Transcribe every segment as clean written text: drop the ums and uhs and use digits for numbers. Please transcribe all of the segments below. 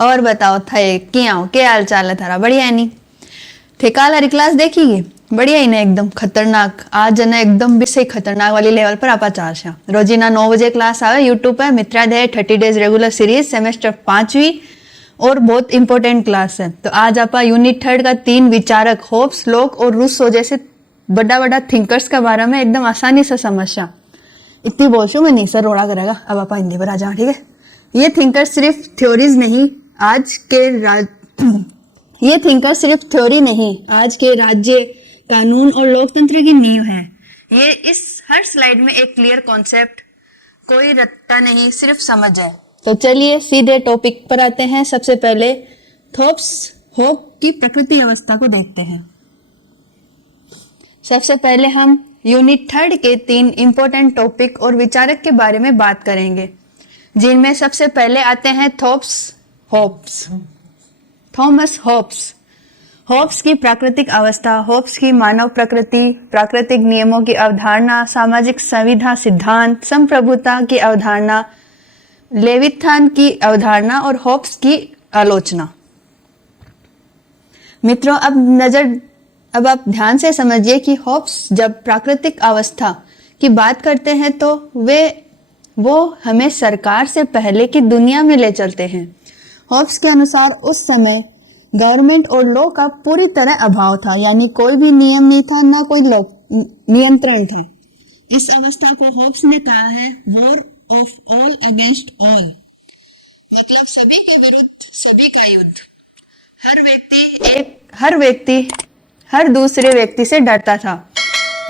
और बताओ थे क्या हाल चाल है थारा? बढ़िया है नी? थे काल हरी क्लास देखी बढ़िया ही ना एकदम खतरनाक। आज ना एकदम भी सही खतरनाक वाली लेवल पर आपा चार छा। रोजीना 9 बजे क्लास आवे यूट्यूब पे मित्राध्याय 30 डेज रेगुलर सीरीज सेमेस्टर 5वीं और बहुत इंपॉर्टेंट क्लास है। तो आज आपा यूनिट 3 का 3 विचारक होब्स, लोक और रूसो जैसे बड़ा बड़ा थिंकर्स के बारे में एकदम आसानी से समझा। इतनी बोलशू मैं नहीं सर रोड़ा करेगा। अब आप हिंदी पर आ जाओ, ठीक है? ये थिंकर सिर्फ थ्योरीज नहीं आज के ये थिंकर सिर्फ थ्योरी नहीं आज के राज्य कानून और लोकतंत्र की नींव है। ये इस हर स्लाइड में एक क्लियर कॉन्सेप्ट, कोई रट्टा नहीं, सिर्फ समझ है। तो चलिए सीधे टॉपिक पर आते हैं। सबसे पहले थॉप्स होप की प्रकृति अवस्था को देखते हैं। सबसे पहले हम यूनिट 3 के 3 इंपॉर्टेंट टॉपिक और विचारक के बारे में बात करेंगे, जिनमें सबसे पहले आते हैं थॉमस होब्स। होब्स की प्राकृतिक अवस्था, होब्स की मानव प्रकृति, प्राकृतिक नियमों की अवधारणा, सामाजिक संविधा सिद्धांत, संप्रभुता की अवधारणा, लेविथान की अवधारणा और होब्स की आलोचना। मित्रों, अब आप ध्यान से समझिए कि होब्स जब प्राकृतिक अवस्था की बात करते हैं तो वो हमें सरकार से पहले की दुनिया में ले चलते हैं। होब्स के अनुसार उस समय गवर्नमेंट और लॉ का पूरी तरह अभाव था, यानी कोई भी नियम नहीं था, ना कोई नियंत्रण था। इस अवस्था को होब्स ने कहा है war of all against all, मतलब सभी के विरुद्ध सभी का युद्ध। हर व्यक्ति हर दूसरे व्यक्ति से डरता था।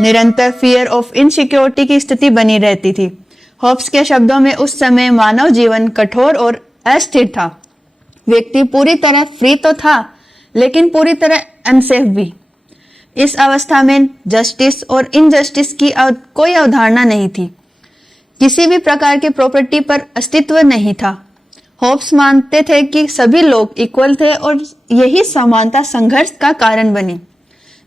निरंतर फियर ऑफ इनसिक्योरिटी की स्थिति बनी रहती थी। होब्स के शब्दों में उस समय मानव जीवन कठोर और अस्थिर था। व्यक्ति पूरी तरह फ्री तो था, लेकिन पूरी तरह अनसेफ भी। इस अवस्था में जस्टिस और इनजस्टिस की कोई अवधारणा नहीं थी। किसी भी प्रकार के प्रॉपर्टी पर अस्तित्व नहीं था। होब्स मानते थे कि सभी लोग इक्वल थे और यही समानता संघर्ष का कारण बनी।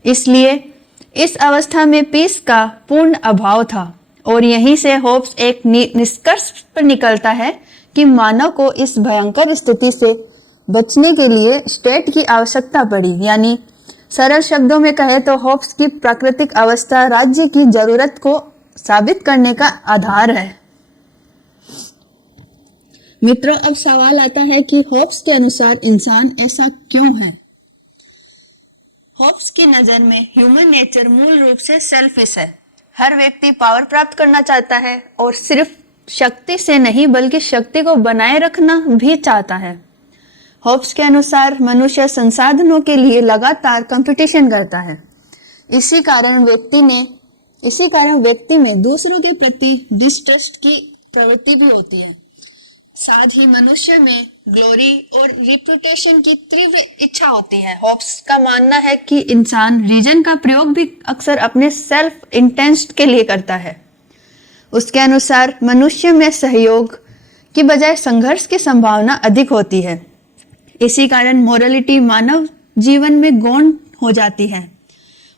इसलिए इस अवस्था में पीस का पूर्ण अभाव था और यहीं से होब्स एक निष्कर्ष पर निकलता है कि मानव को इस भयंकर स्थिति से बचने के लिए स्टेट की आवश्यकता पड़ी। यानी सरल शब्दों में कहे तो होब्स की प्राकृतिक अवस्था राज्य की जरूरत को साबित करने का आधार है। मित्रों, अब सवाल आता है कि होब्स के अनुसार इंसान ऐसा क्यों है? होब्स की नजर में ह्यूमन नेचर मूल रूप से सेल्फिश है। हर व्यक्ति पावर प्राप्त करना चाहता है और सिर्फ शक्ति से नहीं बल्कि शक्ति को बनाए रखना भी चाहता है। होब्स के अनुसार मनुष्य संसाधनों के लिए लगातार कंपटीशन करता है। इसी कारण व्यक्ति में दूसरों के प्रति डिस्ट्रस्ट की प्रवृत्ति भी होती है। साथ ही मनुष्य में ग्लोरी और रिप्यूटेशन की तीव्र इच्छा होती है। होब्स का मानना है कि इंसान रीजन का प्रयोग भी अक्सर अपने सेल्फ इंटेंस्ट के लिए करता है। उसके अनुसार मनुष्य में सहयोग की बजाय संघर्ष की संभावना अधिक होती है। इसी कारण मोरालिटी मानव जीवन में गौण हो जाती है।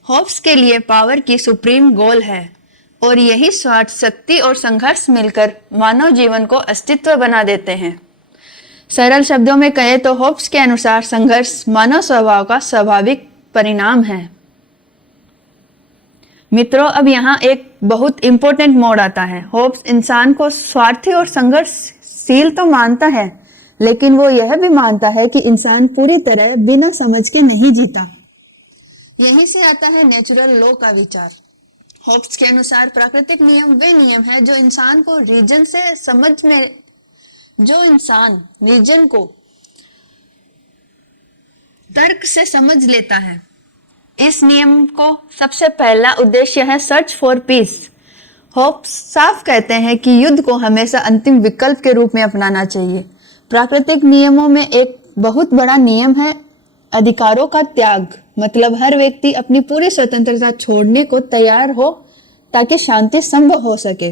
होब्स के लिए पावर की सुप्रीम गोल है और यही स्वार्थ, शक्ति और संघर्ष मिलकर मानव जीवन को अस्तित्व बना देते हैं। सरल शब्दों में कहे तो होब्स के अनुसार संघर्ष मानव स्वभाव का स्वाभाविक परिणाम है। मित्रों, अब यहाँ एक बहुत इंपॉर्टेंट मोड़ आता है। होब्स इंसान को स्वार्थी और संघर्षशील तो मानता है, लेकिन वो यह भी मानता है कि इंसान पूरी तरह बिना समझ के नहीं जीता। यहीं से आता है नेचुरल लॉ का विचार। होब्स के अनुसार प्राकृतिक नियम वे नियम है जो इंसान को तर्क से समझ लेता है। इस नियम को सबसे पहला उद्देश्य है सर्च फॉर पीस। होब्स साफ कहते हैं कि युद्ध को हमेशा अंतिम विकल्प के रूप में अपनाना चाहिए। प्राकृतिक नियमों में एक बहुत बड़ा नियम है अधिकारों का त्याग, मतलब हर व्यक्ति अपनी पूरी स्वतंत्रता छोड़ने को तैयार हो ताकि शांति संभव हो सके।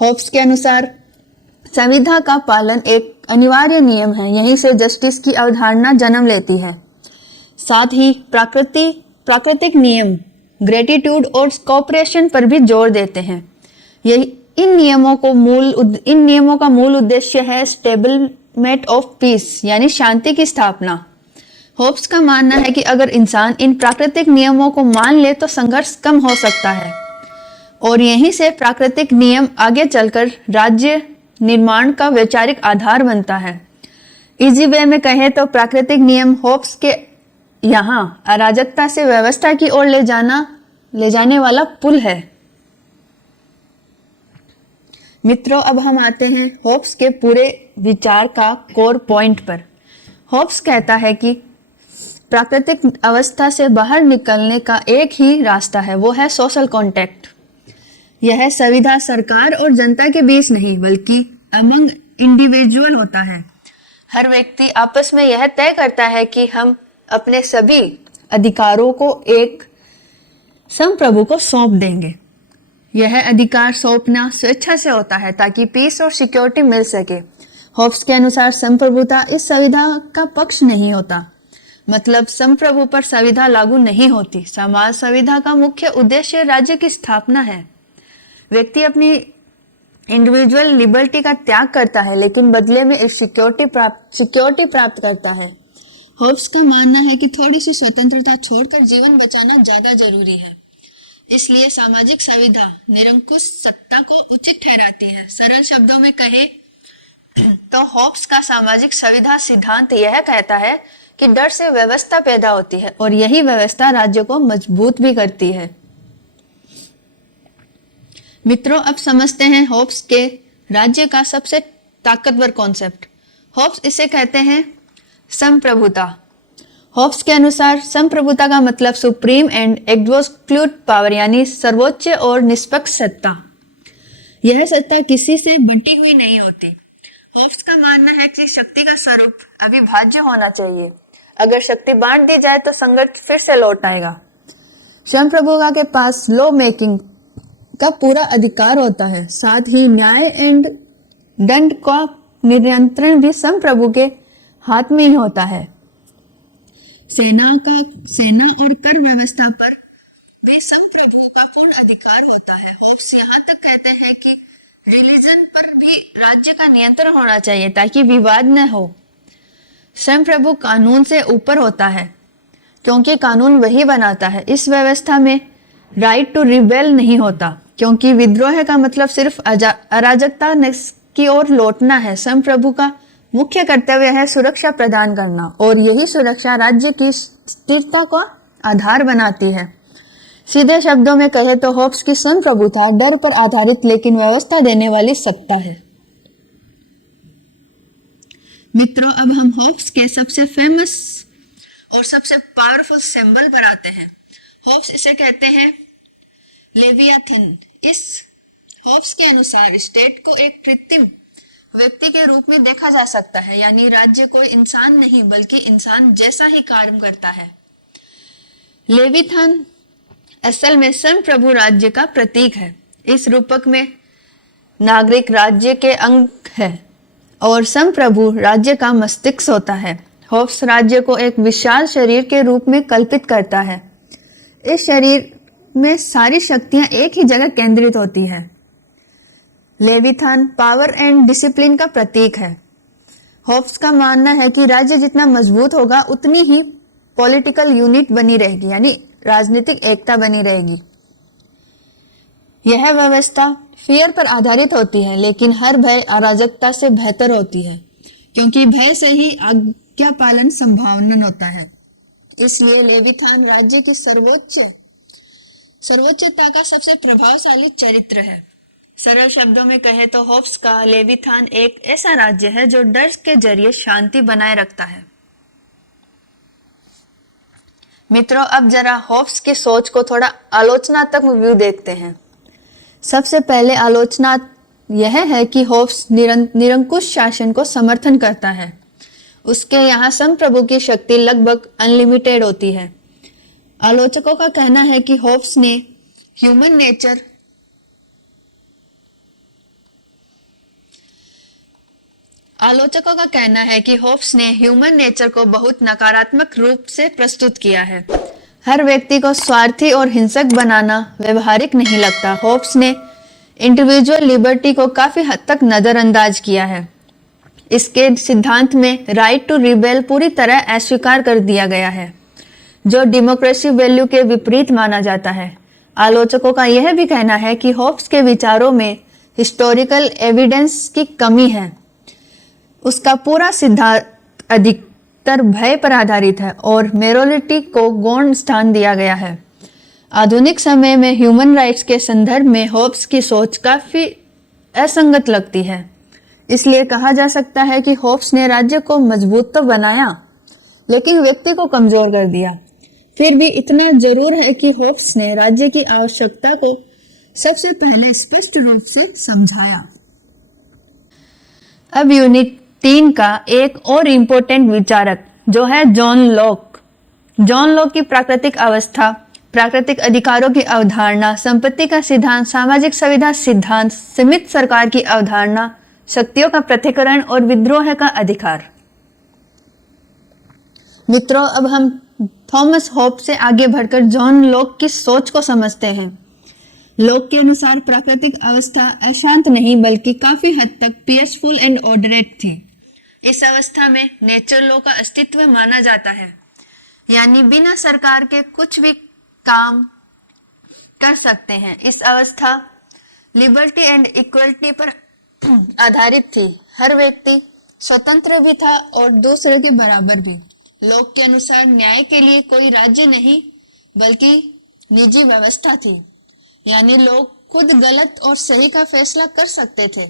होब्स के अनुसार संविधा का पालन एक अनिवार्य नियम है। यहीं से जस्टिस की अवधारणा जन्म लेती है। साथ ही प्राकृतिक नियम ग्रेटिट्यूड और कोऑपरेशन पर भी जोर देते हैं। इन नियमों का मूल उद्देश्य है स्टेबल एस्टैब्लिशमेंट ऑफ पीस यानी शांति की स्थापना। होब्स का मानना है कि अगर इंसान इन प्राकृतिक नियमों को मान ले तो संघर्ष कम हो सकता है और यहीं से प्राकृतिक नियम आगे चलकर राज्य निर्माण का वैचारिक आधार बनता है। इजी वे में कहें तो प्राकृतिक नियम होब्स के यहाँ अराजकता से व्यवस्था की ओर ले जाने वाला पुल है। मित्रों, अब हम आते हैं होब्स के पूरे विचार का कोर पॉइंट पर। होब्स कहता है कि प्राकृतिक अवस्था से बाहर निकलने का एक ही रास्ता है, वो है सोशल कॉन्टैक्ट। यह संविधा सरकार और जनता के बीच नहीं बल्कि अमंग इंडिविजुअल होता है। हर व्यक्ति आपस में यह तय करता है कि हम अपने सभी अधिकारों को एक संप्रभु को सौंप देंगे। यह अधिकार सौंपना स्वेच्छा से होता है ताकि पीस और सिक्योरिटी मिल सके। होब्स के अनुसार संप्रभुता इस संविधा का पक्ष नहीं होता, मतलब संप्रभु पर संविधा लागू नहीं होती। समाज संविधा का मुख्य उद्देश्य राज्य की स्थापना है। व्यक्ति अपनी इंडिविजुअल लिबर्टी का त्याग करता है लेकिन बदले में एक सिक्योरिटी प्राप्त करता है। होब्स का मानना है कि थोड़ी सी स्वतंत्रता छोड़कर जीवन बचाना ज्यादा जरूरी है। इसलिए सामाजिक संविधा निरंकुश सत्ता को उचित ठहराती है। सरल शब्दों में कहे तो होब्स का सामाजिक संविधा सिद्धांत यह कहता है कि डर से व्यवस्था पैदा होती है और यही व्यवस्था राज्य को मजबूत भी करती है। मित्रों, अब समझते हैं होब्स के राज्य का सबसे ताकतवर कॉन्सेप्ट। होब्स इसे कहते हैं संप्रभुता। होब्स के अनुसार संप्रभुता का मतलब सुप्रीम एंड एब्सोल्यूट पावर यानी सर्वोच्च और निष्पक्ष सत्ता। यह सत्ता किसी से बंटी हुई नहीं होती। होब्स का मानना है कि शक्ति का स्वरूप अविभाज्य होना चाहिए। अगर शक्ति बांट दी जाए तो संघर्ष फिर से लौट आएगा। संप्रभुता के पास लॉ मेकिंग का पूरा अधिकार होता है, साथ ही न्याय एंड दंड का नियंत्रण भी संप्रभु के हाथ में ही होता है। सेना और कर व्यवस्था पर भी संप्रभु का पूर्ण अधिकार होता है। होब्स यहाँ तक कहते हैं कि रिलीजन पर भी राज्य का नियंत्रण होना चाहिए ताकि विवाद न हो। संप्रभु कानून से ऊपर होता है क्योंकि कानून वही बनाता है। इस व्यवस्था में राइट टू रिबेल नहीं होता क्योंकि विद्रोह का मतलब सिर्फ अराजकता की ओर लौटना है। संप्रभु का मुख्य कर्तव्य है सुरक्षा प्रदान करना और यही सुरक्षा राज्य की स्थिरता का आधार बनाती है। सीधे शब्दों में कहे तो होब्स की संप्रभुता डर पर आधारित लेकिन व्यवस्था देने वाली सत्ता है। मित्रों, अब हम होब्स के सबसे फेमस और सबसे पावरफुल सिंबल पर आते हैं। होब्स इसे कहते हैं लेवियाथन। इस होब्स के अनुसार स्टेट को एक कृत्रिम व्यक्ति के रूप में देखा जा सकता है, यानी राज्य कोई इंसान नहीं बल्कि इंसान जैसा ही कार्य करता है। लेविथान असल में संप्रभु राज्य का प्रतीक है। इस रूपक में नागरिक राज्य के अंग है और संप्रभु राज्य का मस्तिष्क होता है। होब्स राज्य को एक विशाल शरीर के रूप में कल्पित करता है। इस शरीर में सारी शक्तियां एक ही जगह केंद्रित होती है। लेविथान पावर एंड डिसिप्लिन का प्रतीक है। होब्स का मानना है कि राज्य जितना मजबूत होगा उतनी ही पॉलिटिकल यूनिट बनी रहेगी, यानी राजनीतिक एकता बनी रहेगी। यह व्यवस्था फियर पर आधारित होती है लेकिन हर भय अराजकता से बेहतर होती है क्योंकि भय से ही आज्ञा पालन संभावना होता है। इसलिए लेविथान राज्य की सर्वोच्चता का सबसे प्रभावशाली चरित्र है। सरल शब्दों में कहे तो होब्स का लेविथान एक ऐसा राज्य है जो डर के जरिए शांति बनाए रखता है। मित्रों, अब जरा होब्स की सोच को थोड़ा आलोचनात्मक व्यू देखते हैं। सबसे पहले आलोचना यह है कि होब्स निरंकुश शासन को समर्थन करता है। उसके यहाँ संप्रभु की शक्ति लगभग अनलिमिटेड होती है। आलोचकों का कहना है कि होब्स ने ह्यूमन नेचर को बहुत नकारात्मक रूप से प्रस्तुत किया है। हर व्यक्ति को स्वार्थी और हिंसक बनाना व्यवहारिक नहीं लगता। होब्स ने इंडिविजुअल लिबर्टी को काफी हद तक नजरअंदाज किया है। इसके सिद्धांत में राइट टू रिबेल पूरी तरह अस्वीकार कर दिया गया है, जो डेमोक्रेसी वैल्यू के विपरीत माना जाता है। आलोचकों का यह भी कहना है कि होब्स के विचारों में हिस्टोरिकल एविडेंस की कमी है। उसका पूरा सिद्धांत अधिकतर भय पर आधारित है और मोरालिटी को गौण स्थान दिया गया है। आधुनिक समय में ह्यूमन राइट्स के संदर्भ में होब्स की सोच काफी असंगत लगती है। इसलिए कहा जा सकता है कि होब्स ने राज्य को मजबूत तो बनाया, लेकिन व्यक्ति को कमजोर कर दिया। फिर भी इतना जरूर है कि होब्स ने राज्य की आवश्यकता को सबसे पहले स्पष्ट रूप से समझाया। अब यूनिट 3 का एक और इम्पोर्टेंट विचारक जो है जॉन लॉक। जॉन लॉक की प्राकृतिक अवस्था, प्राकृतिक अधिकारों की अवधारणा, संपत्ति का सिद्धांत, सामाजिक संविधा सिद्धांत, सीमित सरकार की अवधारणा, शक्तियों का पृथक्करण और विद्रोह का अधिकार। मित्रों, अब हम थॉमस होब्स से आगे बढ़कर जॉन लॉक की सोच को समझते हैं। लॉक के अनुसार प्राकृतिक अवस्था अशांत नहीं बल्कि काफी हद तक पीसफुल एंड ऑर्डरेट थी। इस अवस्था में नेचर लॉ का अस्तित्व माना जाता है, यानी बिना सरकार के कुछ भी काम कर सकते हैं। इस अवस्था लिबर्टी एंड इक्वलिटी पर आधारित थी। हर व्यक्ति स्वतंत्र भी था और दूसरे के बराबर भी। लॉक के अनुसार न्याय के लिए कोई राज्य नहीं बल्कि निजी व्यवस्था थी, यानी लोग खुद गलत और सही का फैसला कर सकते थे।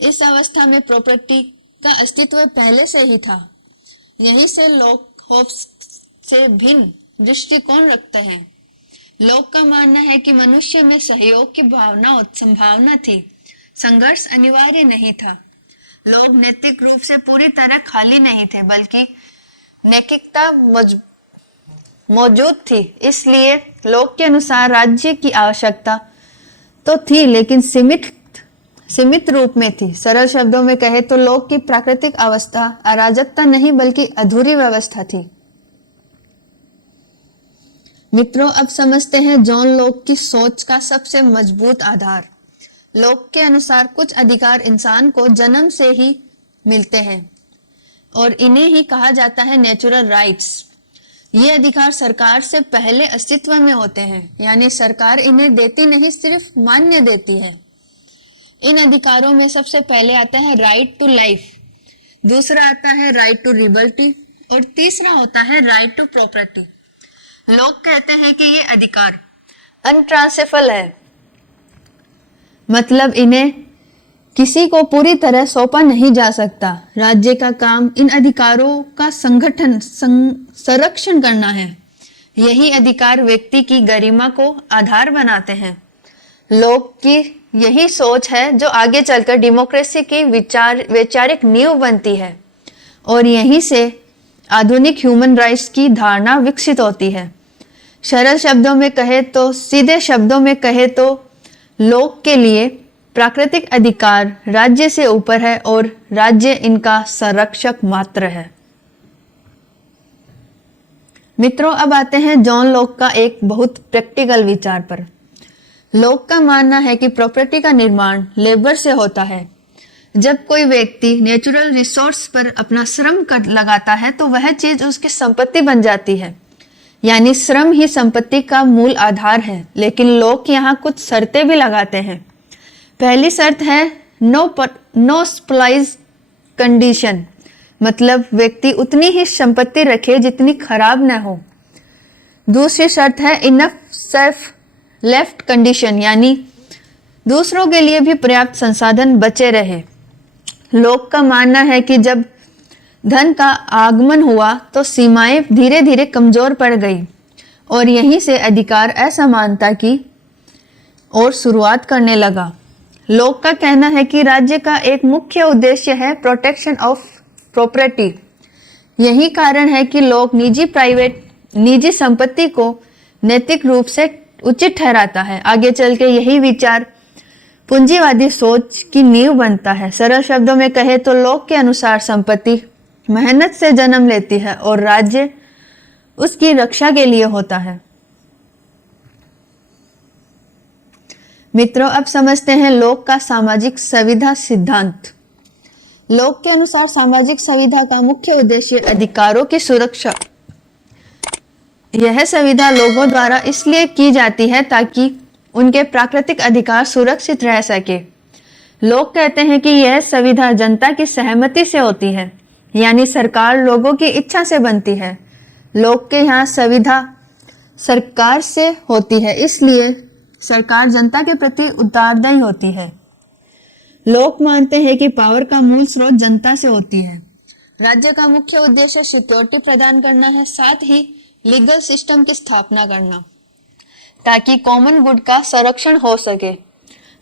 इस अवस्था में प्रॉपर्टी का अस्तित्व पहले से ही था। यहीं से लॉक होब्स से भिन्न दृष्टिकोण रखते हैं। लॉक का मानना है कि मनुष्य में सहयोग की भावना और संभावना थी, संघर्ष अनिवार्य नहीं था। लोग नैतिक रूप से पूरी तरह खाली नहीं थे बल्कि नैतिकता मौजूद थी। इसलिए लॉक के अनुसार राज्य की आवश्यकता तो थी, लेकिन सीमित रूप में थी। सरल शब्दों में कहे तो लॉक की प्राकृतिक अवस्था अराजकता नहीं बल्कि अधूरी व्यवस्था थी। मित्रों, अब समझते हैं जॉन लॉक की सोच का सबसे मजबूत आधार। लॉक के अनुसार कुछ अधिकार इंसान को जन्म से ही मिलते हैं और इन्हें ही कहा जाता है नेचुरल राइट्स। ये अधिकार सरकार से पहले अस्तित्व में होते हैं, यानी सरकार इन्हें देती नहीं, सिर्फ मान्य देती है। इन अधिकारों में सबसे पहले आता है राइट टू लाइफ, दूसरा आता है राइट टू लिबर्टी और तीसरा होता है राइट टू प्रॉपर्टी। लोग कहते हैं कि ये अधिकार अनट्रांसेबल है, मतलब इन्हें किसी को पूरी तरह सौंपा नहीं जा सकता। राज्य का काम इन अधिकारों का संरक्षण करना है। यही अधिकार व्यक्ति की गरिमा को आधार बनाते हैं। लोग की यही सोच है जो आगे चलकर डेमोक्रेसी की वैचारिक नींव बनती है और यहीं से आधुनिक ह्यूमन राइट्स की धारणा विकसित होती है। सरल शब्दों में कहे तो, सीधे शब्दों में कहे तो लोग के लिए प्राकृतिक अधिकार राज्य से ऊपर है और राज्य इनका संरक्षक मात्र है। मित्रों, अब आते हैं जॉन लॉक का एक बहुत प्रैक्टिकल विचार पर। लॉक का मानना है कि प्रॉपर्टी का निर्माण लेबर से होता है। जब कोई व्यक्ति नेचुरल रिसोर्स पर अपना श्रम कर लगाता है तो वह चीज उसकी संपत्ति बन जाती है, यानी श्रम ही संपत्ति का मूल आधार है। लेकिन लोग यहाँ कुछ शर्तें भी लगाते हैं। पहली शर्त है नो स्प्लाइज कंडीशन, मतलब व्यक्ति उतनी ही संपत्ति रखे जितनी खराब न हो। दूसरी शर्त है इनफ सेल्फ लेफ्ट कंडीशन, यानी दूसरों के लिए भी पर्याप्त संसाधन बचे रहे। लोग का मानना है कि जब धन का आगमन हुआ तो सीमाएं धीरे धीरे कमजोर पड़ गई और यहीं से अधिकार असमानता की ओर शुरुआत करने लगा। लोग का कहना है कि राज्य का एक मुख्य उद्देश्य है प्रोटेक्शन ऑफ प्रॉपर्टी। यही कारण है कि लोग निजी संपत्ति को नैतिक रूप से उचित ठहराता है। आगे चल के यही विचार पूंजीवादी सोच की नींव बनता है। सरल शब्दों में कहे तो लोग के अनुसार संपत्ति मेहनत से जन्म लेती है और राज्य उसकी रक्षा के लिए होता है। मित्रों, अब समझते हैं लोक का सामाजिक संविधा सिद्धांत। लोक के अनुसार सामाजिक संविधा का मुख्य उद्देश्य अधिकारों की सुरक्षा। यह संविधा लोगों द्वारा इसलिए की जाती है ताकि उनके प्राकृतिक अधिकार सुरक्षित रह सके। लोग कहते हैं कि यह संविधा जनता की सहमति से होती है, यानी सरकार लोगों की इच्छा से बनती है। लोग के यहाँ संविधा सरकार से होती है, इसलिए सरकार जनता के प्रति उत्तरदायी होती है। लोग मानते हैं कि पावर का मूल स्रोत जनता से होती है। राज्य का मुख्य उद्देश्य सिक्योरिटी प्रदान करना है, साथ ही लीगल सिस्टम की स्थापना करना ताकि कॉमन गुड का संरक्षण हो सके।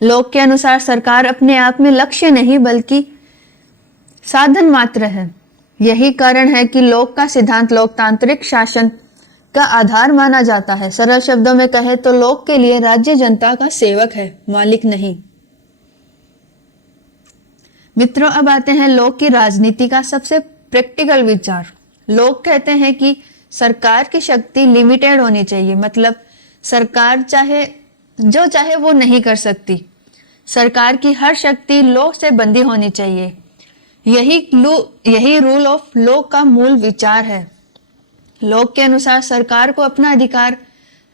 लोग के अनुसार सरकार अपने आप में लक्ष्य नहीं बल्कि साधन मात्र है। यही कारण है कि लोक का सिद्धांत लोकतांत्रिक शासन का आधार माना जाता है। सरल शब्दों में कहे तो लोक के लिए राज्य जनता का सेवक है, मालिक नहीं। मित्रों, अब आते हैं लोक की राजनीति का सबसे प्रैक्टिकल विचार। लोग कहते हैं कि सरकार की शक्ति लिमिटेड होनी चाहिए, मतलब सरकार जो चाहे वो नहीं कर सकती। सरकार की हर शक्ति लॉ से बंधी होनी चाहिए। यही रूल ऑफ लॉ का मूल विचार है। लोग के अनुसार सरकार को अपना अधिकार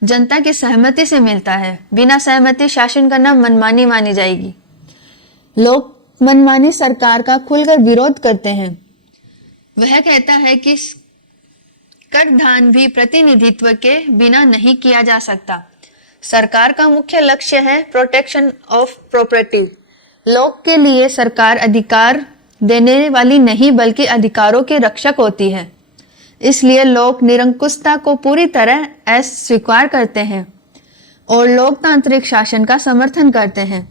जनता की सहमति से मिलता है। बिना सहमति शासन करना मनमानी मानी जाएगी। लोग मनमानी सरकार का खुलकर विरोध करते हैं। वह कहता है कि करदान भी प्रतिनिधित्व के बिना नहीं किया जा सकता। सरकार का मुख्य लक्ष्य है प्रोटेक्शन ऑफ प्रॉपर्टी। लोग के लिए सरकार अधिकार देने वाली नहीं बल्कि अधिकारों की रक्षक होती है। इसलिए लोग निरंकुशता को पूरी तरह अस्वीकार करते हैं और लोकतांत्रिक शासन का समर्थन करते हैं।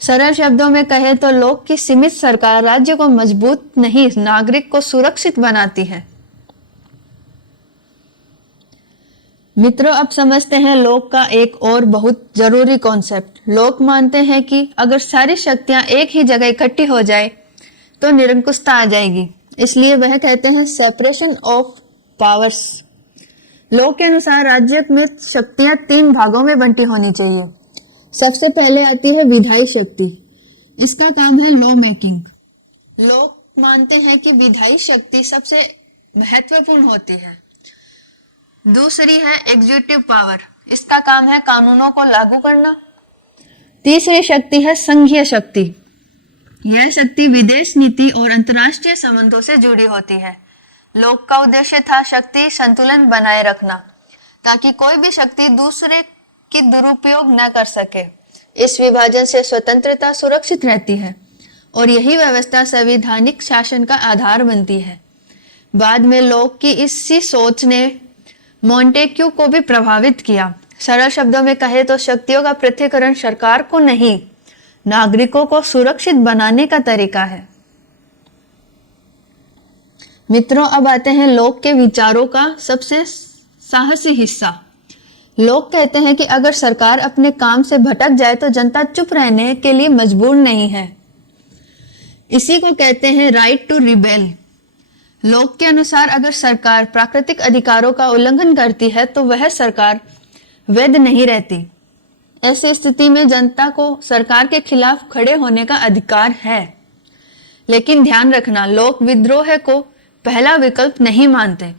सरल शब्दों में कहे तो लोग की सीमित सरकार राज्य को मजबूत नहीं, नागरिक को सुरक्षित बनाती है। मित्रों, अब समझते हैं लोक का एक और बहुत जरूरी कॉन्सेप्ट। लोग मानते हैं कि अगर सारी शक्तियां एक ही जगह इकट्ठी हो जाए तो निरंकुशता आ जाएगी। इसलिए वह कहते हैं सेपरेशन ऑफ पावर्स। लोग के अनुसार राज्य में शक्तियां 3 भागों में बंटी होनी चाहिए। सबसे पहले आती है विधायी शक्ति। इसका काम है लॉ मेकिंग। लोग मानते हैं कि विधायी शक्ति सबसे महत्वपूर्ण होती है। दूसरी है एग्जीक्यूटिव पावर। इसका काम है कानूनों को लागू करना। तीसरी शक्ति है संघीय शक्ति। यह शक्ति विदेश नीति और अंतर्राष्ट्रीय संबंधों से जुड़ी होती है। लोक का उद्देश्य था शक्ति संतुलन बनाए रखना ताकि कोई भी शक्ति दूसरे की दुरुपयोग न कर सके। इस विभाजन से स्वतंत्रता सुरक्षित रहती है और यही व्यवस्था संवैधानिक शासन का आधार बनती है। बाद में लोक की इसी सोच ने मॉन्टेक्यू को भी प्रभावित किया। सरल शब्दों में कहे तो शक्तियों का पृथक्करण सरकार को नहीं, नागरिकों को सुरक्षित बनाने का तरीका है। मित्रों, अब आते हैं लोक के विचारों का सबसे साहसी हिस्सा। लोग कहते हैं कि अगर सरकार अपने काम से भटक जाए तो जनता चुप रहने के लिए मजबूर नहीं है। इसी को कहते हैं राइट टू रिबेल। लोग के अनुसार अगर सरकार प्राकृतिक अधिकारों का उल्लंघन करती है तो वह सरकार वैध नहीं रहती। ऐसी स्थिति में जनता को सरकार के खिलाफ खड़े होने का अधिकार है। लेकिन ध्यान रखना, लोग विद्रोह को पहला विकल्प नहीं मानते।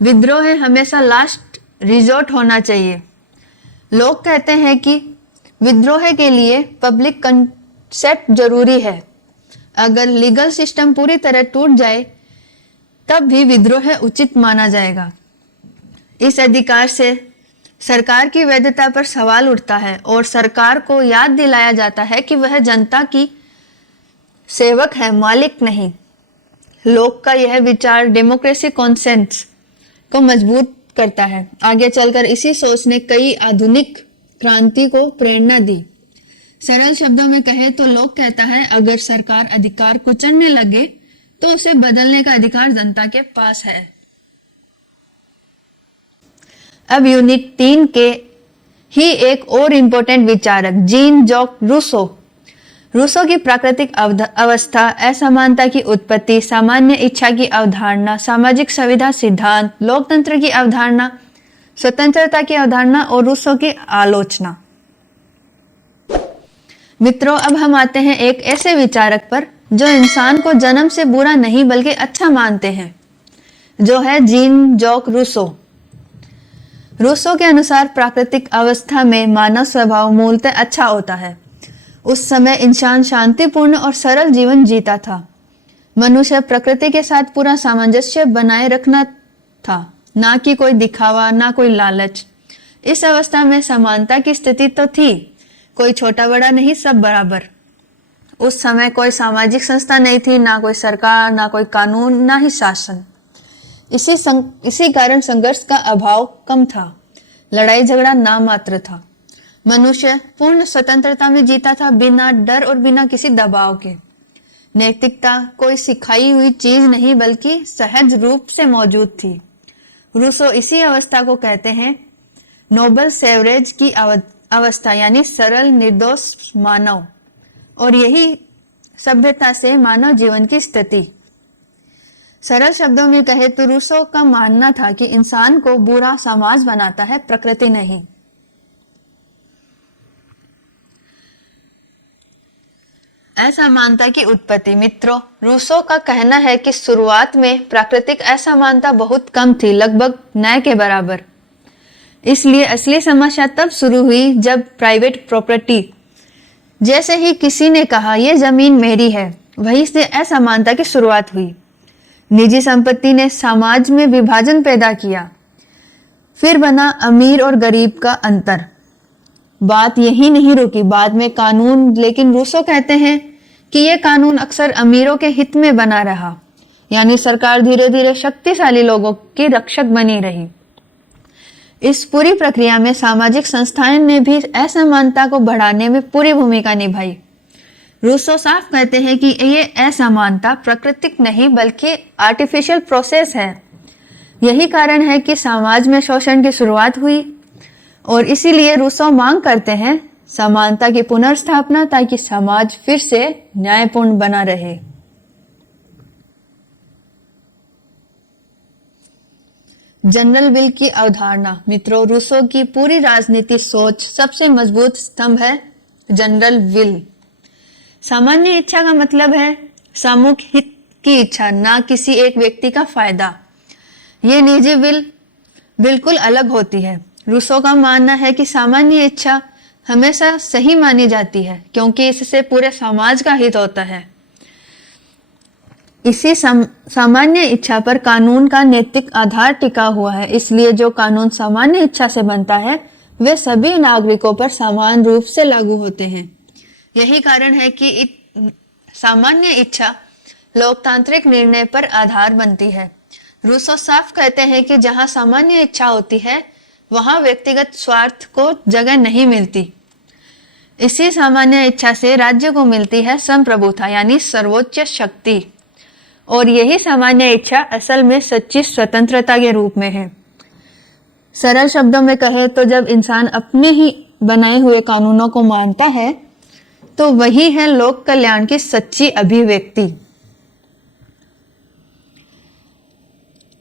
विद्रोह हमेशा लास्ट रिजॉर्ट होना चाहिए। लोग कहते हैं कि विद्रोह के लिए पब्लिक कंसेंट जरूरी है। अगर लीगल सिस्टम पूरी तरह टूट जाए तब भी विद्रोह उचित माना जाएगा। इस अधिकार से सरकार की वैधता पर सवाल उठता है और सरकार को याद दिलाया जाता है कि वह जनता की सेवक है, मालिक नहीं। लोक का यह विचार डेमोक्रेसी कॉन्सेंस को मजबूत करता है। आगे चलकर इसी सोच ने कई आधुनिक क्रांति को प्रेरणा दी। सरल शब्दों में कहे तो लोग कहता है अगर सरकार अधिकार कुचलने लगे तो उसे बदलने का अधिकार जनता के पास है। अब यूनिट 3 के ही एक और इम्पोर्टेंट विचारक जीन जॉक रूसो की प्राकृतिक अवस्था, असमानता की उत्पत्ति, सामान्य इच्छा की अवधारणा, सामाजिक संविधा सिद्धांत, लोकतंत्र की अवधारणा, स्वतंत्रता की अवधारणा और रूसो की आलोचना। मित्रों, अब हम आते हैं एक ऐसे विचारक पर जो इंसान को जन्म से बुरा नहीं बल्कि अच्छा मानते हैं, जो है जीन जॉक रूसो। रूसो के अनुसार प्राकृतिक अवस्था में मानव स्वभाव मूलतः अच्छा होता है। उस समय इंसान शांतिपूर्ण और सरल जीवन जीता था। मनुष्य प्रकृति के साथ पूरा सामंजस्य बनाए रखना था, ना कि कोई दिखावा, ना कोई लालच। इस अवस्था में समानता की स्थिति तो थी, कोई छोटा बड़ा नहीं, सब बराबर। उस समय कोई सामाजिक संस्था नहीं थी, ना कोई सरकार, ना कोई कानून, ना ही शासन। इसी कारण संघर्ष का अभाव कम था, लड़ाई झगड़ा ना मात्र था। मनुष्य पूर्ण स्वतंत्रता में जीता था, बिना डर और बिना किसी दबाव के। नैतिकता कोई सिखाई हुई चीज नहीं बल्कि सहज रूप से मौजूद थी। रूसो इसी अवस्था को कहते हैं नोबल सेवरेज की अवस्था, यानी सरल निर्दोष मानव, और यही सभ्यता से मानव जीवन की स्थिति। सरल शब्दों में कहे तो रूसो का मानना था कि इंसान को बुरा समाज बनाता है, प्रकृति नहीं। असमानता की उत्पत्ति। मित्रों, रूसो का कहना है कि शुरुआत में प्राकृतिक असमानता बहुत कम थी, लगभग न के बराबर। इसलिए असली समस्या तब शुरू हुई जब प्राइवेट प्रॉपर्टी, जैसे ही किसी ने कहा यह जमीन मेरी है, वहीं से असमानता की शुरुआत हुई। निजी संपत्ति ने समाज में विभाजन पैदा किया। फिर बना अमीर और गरीब का अंतर। बात यही नहीं रुकी, बाद में कानून। लेकिन रूसो कहते हैं कि यह कानून अक्सर अमीरों के हित में बना रहा, यानी सरकार धीरे धीरे शक्तिशाली लोगों की रक्षक बनी रही। इस पूरी प्रक्रिया में सामाजिक संस्थाएं ने भी असमानता को बढ़ाने में पूरी भूमिका निभाई। रूसो साफ कहते हैं कि ये असमानता प्राकृतिक नहीं बल्कि आर्टिफिशियल प्रोसेस है। यही कारण है कि समाज में शोषण की शुरुआत हुई, और इसीलिए रूसो मांग करते हैं समानता की पुनर्स्थापना, ताकि समाज फिर से न्यायपूर्ण बना रहे। जनरल विल की अवधारणा। मित्रों, रूसो की पूरी राजनीति सोच सबसे मजबूत स्तंभ है जनरल विल। सामान्य इच्छा का मतलब है सामूहिक हित की इच्छा, ना किसी एक व्यक्ति का फायदा। ये निजी विल बिल्कुल अलग होती है। रूसो का मानना है कि सामान्य इच्छा हमेशा सही मानी जाती है, क्योंकि इससे पूरे समाज का हित होता है। इसी सामान्य इच्छा पर कानून का नैतिक आधार टिका हुआ है। इसलिए जो कानून सामान्य इच्छा से बनता है वे सभी नागरिकों पर समान रूप से लागू होते हैं। यही कारण है कि सामान्य इच्छा लोकतांत्रिक निर्णय पर आधार बनती है। रूसो साफ कहते हैं कि जहां सामान्य इच्छा होती है वहां व्यक्तिगत स्वार्थ को जगह नहीं मिलती। इसी सामान्य इच्छा से राज्य को मिलती है संप्रभुता, यानी सर्वोच्च शक्ति, और यही सामान्य इच्छा असल में सच्ची स्वतंत्रता के रूप में है। सरल शब्दों में कहे तो जब इंसान अपने ही बनाए हुए कानूनों को मानता है तो वही है लोक कल्याण की सच्ची अभिव्यक्ति।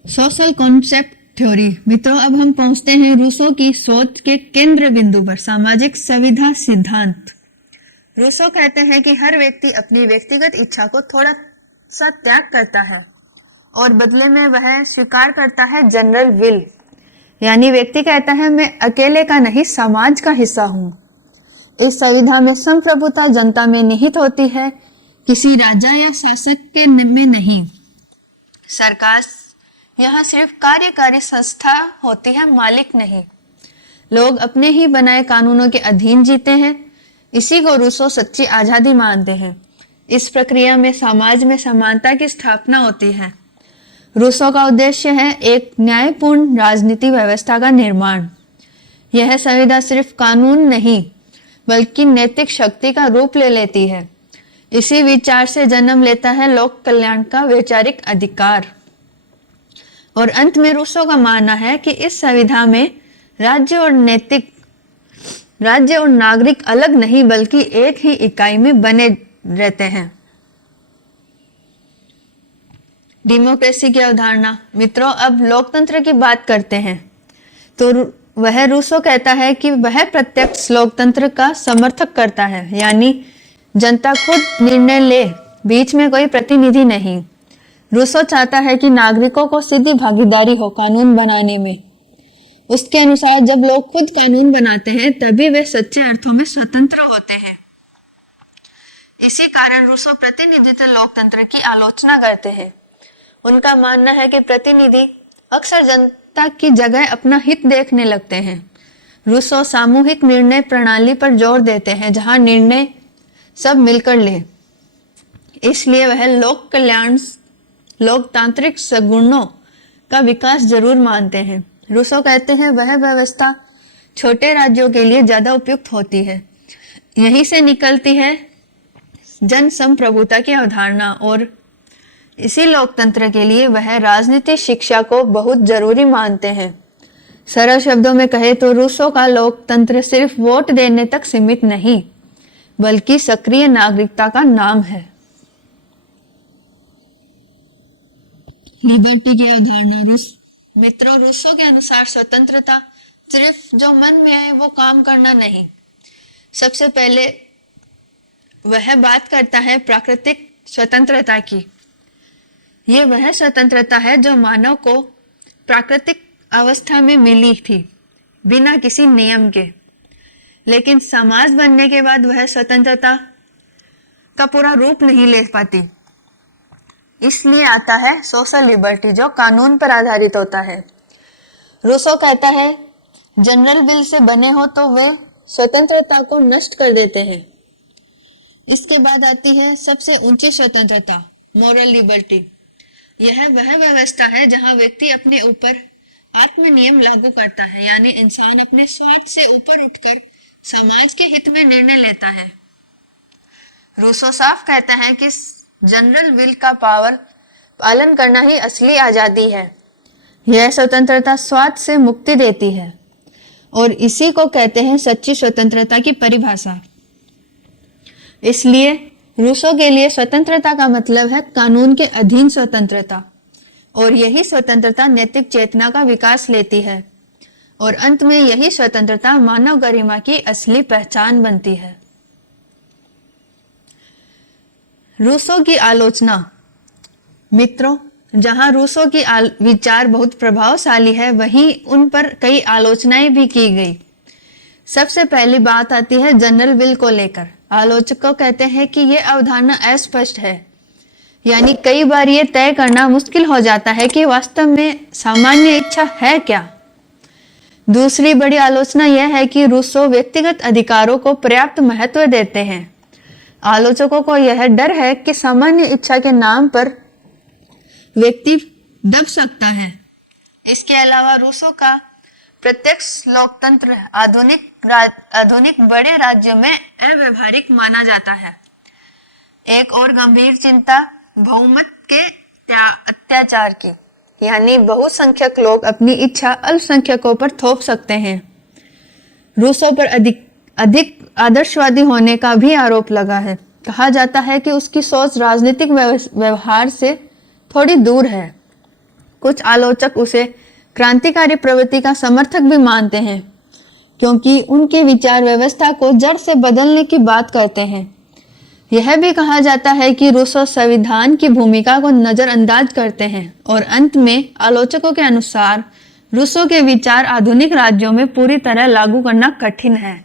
Social concept theory. मित्रों, अब हम पहुंचते हैं रूसो की सोच के केंद्र बिंदु पर, सामाजिक संविधा सिद्धांत। रूसो कहते हैं कि हर व्यक्ति अपनी व्यक्तिगत इच्छा को थोड़ा सा त्याग करता है और बदले में वह स्वीकार करता है जनरल विल, यानी व्यक्ति कहता है मैं अकेले का नहीं, समाज का हिस्सा हूं। इस संविधा में संप्रभुता जनता में निहित होती है, किसी राजा या शासक के में नहीं। सरकार यहाँ सिर्फ कार्यकारी संस्था होती है, मालिक नहीं। लोग अपने ही बनाए कानूनों के अधीन जीते हैं। इसी को रूसो सच्ची आजादी मानते हैं। इस प्रक्रिया में समाज में समानता की स्थापना होती है। रूसो का उद्देश्य है एक न्यायपूर्ण राजनीति व्यवस्था का निर्माण। यह संविधा सिर्फ कानून नहीं बल्कि नैतिक शक्ति का रूप ले लेती है। इसी विचार से जन्म लेता है लोक कल्याण का वैचारिक अधिकार। और अंत में रूसो का मानना है कि इस संविधा में राज्य और नागरिक अलग नहीं बल्कि एक ही इकाई में बने रहते हैं। डेमोक्रेसी की अवधारणा। मित्रों, अब लोकतंत्र की बात करते हैं तो वह रूसो कहता है कि वह प्रत्यक्ष लोकतंत्र का समर्थक करता है, यानी जनता खुद निर्णय ले, बीच में कोई प्रतिनिधि नहीं। रूसो चाहता है कि नागरिकों को सीधी भागीदारी हो कानून बनाने में। उसके अनुसार जब लोग खुद कानून बनाते हैं तभी वे सच्चे अर्थों में स्वतंत्र होते हैं। इसी कारण रूसो प्रतिनिधित्व लोकतंत्र की आलोचना करते हैं। उनका मानना है कि प्रतिनिधि अक्सर जनता की जगह अपना हित देखने लगते हैं। रूसो सामूहिक निर्णय प्रणाली पर जोर देते हैं जहां निर्णय सब मिलकर ले। इसलिए वह लोक कल्याण लोकतांत्रिक सगुणों का विकास जरूर मानते हैं। रूसो कहते हैं वह व्यवस्था छोटे राज्यों के लिए ज्यादा उपयुक्त होती है। यहीं से निकलती है जन संप्रभुता की अवधारणा और इसी लोकतंत्र के लिए वह राजनीतिक शिक्षा को बहुत जरूरी मानते हैं। सरल शब्दों में कहे तो रूसो का लोकतंत्र सिर्फ वोट देने तक सीमित नहीं बल्कि सक्रिय नागरिकता का नाम है। लिबर्टी की अवधारणा मित्रों, रूसो के अनुसार स्वतंत्रता सिर्फ जो मन में आए वो काम करना नहीं। सबसे पहले वह बात करता है प्राकृतिक स्वतंत्रता की। ये वह स्वतंत्रता है जो मानव को प्राकृतिक अवस्था में मिली थी बिना किसी नियम के, लेकिन समाज बनने के बाद वह स्वतंत्रता का पूरा रूप नहीं ले पाती। इसलिए आता है सोशल लिबर्टी जो कानून पर आधारित होता है। रूसो कहता है जनरल विल से बने हो तो वे स्वतंत्रता को नष्ट कर देते हैं। इसके बाद आती है सबसे ऊंची स्वतंत्रता, मोरल लिबर्टी। यह वह व्यवस्था है जहां व्यक्ति अपने ऊपर आत्म नियम लागू करता है, यानी इंसान अपने स्वार्थ से ऊपर उठकर समाज के हित में निर्णय लेता है। रूसो साफ कहता है कि जनरल विल का पालन करना ही असली आजादी है। यह स्वतंत्रता स्वार्थ से मुक्ति देती है और इसी को कहते हैं सच्ची स्वतंत्रता की परिभाषा। इसलिए रूसो के लिए स्वतंत्रता का मतलब है कानून के अधीन स्वतंत्रता, और यही स्वतंत्रता नैतिक चेतना का विकास लेती है और अंत में यही स्वतंत्रता मानव गरिमा की असली पहचान बनती है। रूसो की आलोचना। मित्रों, जहां रूसो की विचार बहुत प्रभावशाली है वहीं उन पर कई आलोचनाएं भी की गई। सबसे पहली बात आती है जनरल विल को लेकर। आलोचकों कहते हैं कि यह अवधारणा अस्पष्ट है, यानी कई बार ये तय करना मुश्किल हो जाता है कि वास्तव में सामान्य इच्छा है क्या। दूसरी बड़ी आलोचना यह है कि रूसो व्यक्तिगत अधिकारों को पर्याप्त महत्व देते हैं। आलोचकों को यह डर है कि सामान्य इच्छा के नाम पर व्यक्ति दब सकता है। इसके अलावा रूसो का प्रत्यक्ष लोकतंत्र आधुनिक बड़े राज्यों में अव्यावहारिक माना जाता है। एक और गंभीर चिंता बहुमत के अत्याचार की, यानी बहुसंख्यक लोग अपनी इच्छा अल्पसंख्यकों पर थोप सकते हैं। रूसो पर अधिक आदर्शवादी होने का भी आरोप लगा है। कहा जाता है कि उसकी सोच राजनीतिक व्यवहार से थोड़ी दूर है। कुछ आलोचक उसे क्रांतिकारी प्रवृत्ति का समर्थक भी मानते हैं, क्योंकि उनके विचार व्यवस्था को जड़ से बदलने की बात करते हैं। यह भी कहा जाता है कि रूसो संविधान की भूमिका को नजरअंदाज करते हैं और अंत में आलोचकों के अनुसार रूसो के विचार आधुनिक राज्यों में पूरी तरह लागू करना कठिन है।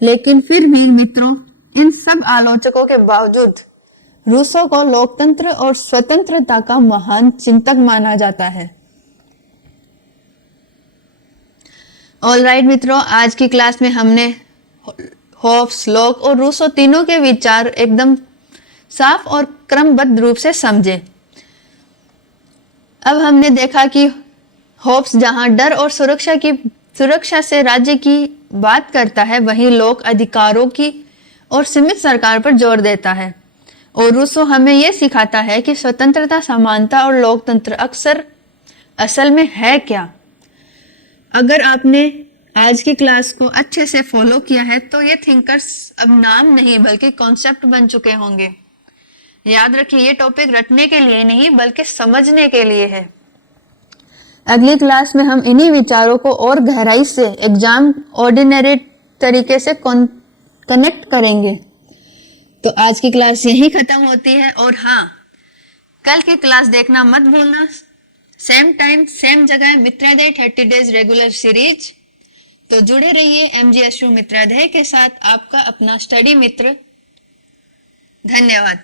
लेकिन फिर भी मित्रों, इन सब आलोचकों के बावजूद रूसो को लोकतंत्र और स्वतंत्रता का महान चिंतक माना जाता है। ऑलराइट मित्रों, आज की क्लास में हमने होब्स, लॉक और रूसो तीनों के विचार एकदम साफ और क्रमबद्ध रूप से समझे। अब हमने देखा कि होब्स जहां डर और सुरक्षा से राज्य की बात करता है, वहीं लोक अधिकारों की और सीमित सरकार पर जोर देता है, और रूसो हमें यह सिखाता है कि स्वतंत्रता, समानता और लोकतंत्र असल में है क्या। अगर आपने आज की क्लास को अच्छे से फॉलो किया है तो ये थिंकर्स अब नाम नहीं बल्कि कॉन्सेप्ट बन चुके होंगे। याद रखिए, ये टॉपिक रटने के लिए नहीं बल्कि समझने के लिए है। अगली क्लास में हम इन्हीं विचारों को और गहराई से एग्जाम ऑर्डिनरी तरीके से कनेक्ट करेंगे। तो आज की क्लास यहीं खत्म होती है। और हाँ, कल की क्लास देखना मत भूलना। सेम टाइम सेम जगह मित्रादय 30 डेज रेगुलर सीरीज। तो जुड़े रहिए MGSU मित्रादय के साथ, आपका अपना स्टडी मित्र। धन्यवाद।